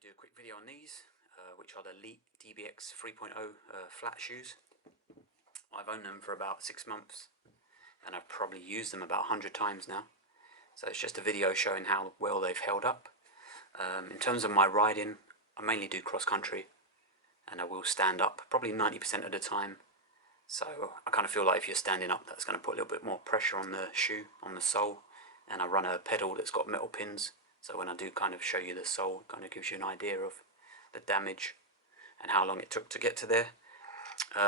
to do a quick video on these, which are the Leatt DBX 3.0 flat shoes. I've owned them for about 6 months and I've probably used them about 100 times now. So it's just a video showing how well they've held up. In terms of my riding, I mainly do cross country and I will stand up probably 90% of the time. So I kind of feel like if you're standing up, that's going to put a little bit more pressure on the shoe, on the sole. And I run a pedal that's got metal pins, so when I do kind of show you the sole, it kind of gives you an idea of the damage and how long it took to get to there.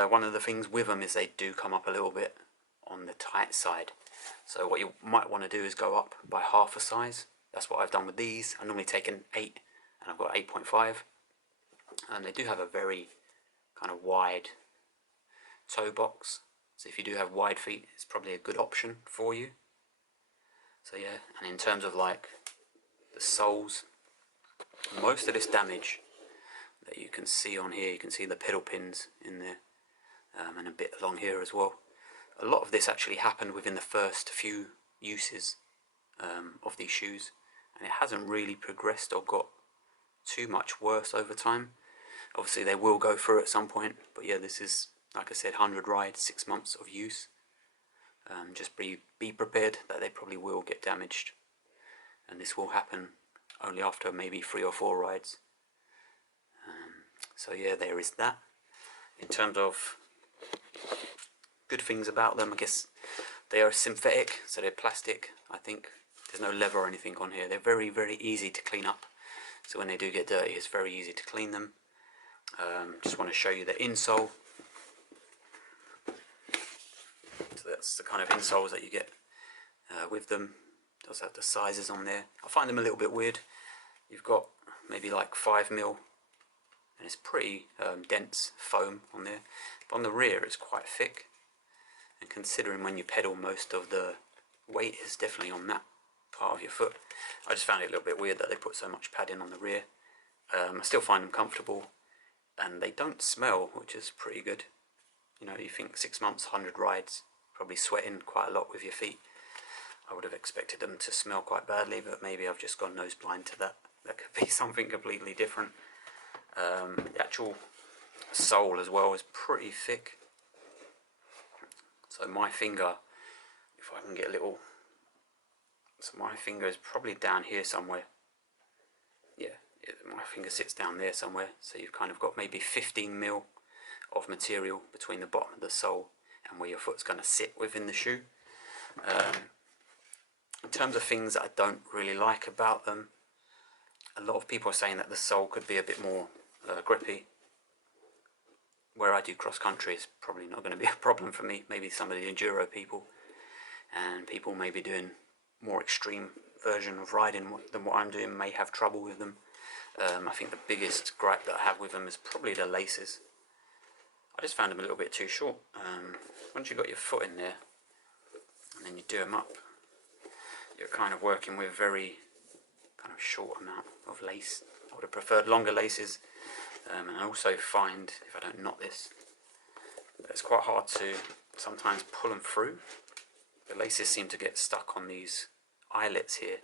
One of the things with them is they do come up a little bit on the tight side. So what you might want to do is go up by half a size. That's what I've done with these. I normally take an 8 and I've got 8.5. And they do have a very kind of wide toe box. So if you do have wide feet, it's probably a good option for you. So yeah, and in terms of like the soles, most of this damage that you can see on here, you can see the pedal pins in there, and a bit along here as well. A lot of this actually happened within the first few uses of these shoes, and it hasn't really progressed or got too much worse over time. Obviously they will go through at some point, but yeah, this is, like I said, 100 rides, 6 months of use. Just be prepared that they probably will get damaged, and this will happen only after maybe 3 or 4 rides. So yeah, there is that. In terms of good things about them, I guess they are synthetic, so they're plastic. I think there's no leather or anything on here. They're very, very easy to clean up. So when they do get dirty, it's very easy to clean them. Just want to show you the insole. So that's the kind of insoles that you get with them. It does have the sizes on there. I find them a little bit weird. You've got maybe like 5mm, and it's pretty dense foam on there. But on the rear it's quite thick. And considering when you pedal, most of the weight is definitely on that part of your foot. I just found it a little bit weird that they put so much padding on the rear. I still find them comfortable, and they don't smell, which is pretty good. You know, you think 6 months, 100 rides, probably sweating quite a lot with your feet. I would have expected them to smell quite badly, but maybe I've just gone nose blind to that. That could be something completely different. The actual sole as well is pretty thick. So my finger, if I can get a little, so my finger is probably down here somewhere. Yeah, my finger sits down there somewhere. So you've kind of got maybe 15mm of material between the bottom of the sole and where your foot's going to sit within the shoe. In terms of things that I don't really like about them, a lot of people are saying that the sole could be a bit more grippy. Where I do cross country, it's probably not going to be a problem for me. Maybe some of the enduro people and people maybe doing more extreme version of riding than what I'm doing may have trouble with them. I think the biggest gripe that I have with them is probably the laces. I just found them a little bit too short. Once you've got your foot in there and then you do them up, you're kind of working with very kind of short amount of lace. I would have preferred longer laces, and I also find, if I don't knot this, that it's quite hard to sometimes pull them through. The laces seem to get stuck on these eyelets here,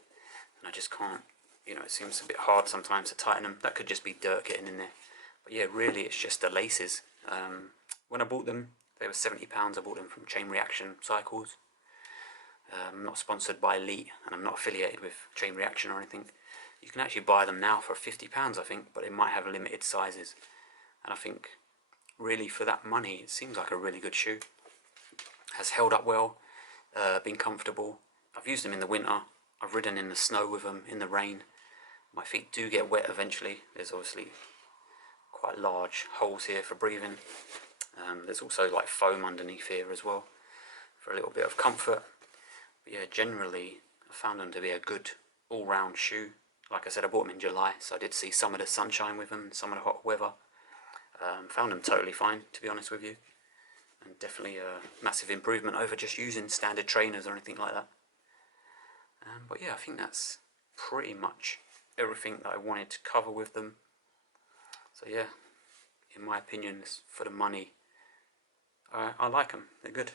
and I just can't, you know, it seems a bit hard sometimes to tighten them. That could just be dirt getting in there. But yeah, really it's just the laces. When I bought them, they were £70. I bought them from Chain Reaction Cycles. I'm not sponsored by Leatt, and I'm not affiliated with Chain Reaction or anything. You can actually buy them now for £50, I think, but they might have limited sizes. And I think, really, for that money, it seems like a really good shoe. Has held up well, been comfortable. I've used them in the winter. I've ridden in the snow with them, in the rain. My feet do get wet eventually. There's obviously quite large holes here for breathing. There's also like foam underneath here as well, for a little bit of comfort. But yeah, generally, I found them to be a good all-round shoe. Like I said, I bought them in July, so I did see some of the sunshine with them, some of the hot weather. Found them totally fine, to be honest with you. And definitely a massive improvement over just using standard trainers or anything like that. But yeah, I think that's pretty much everything that I wanted to cover with them. So yeah, in my opinion, for the money, I like them. They're good.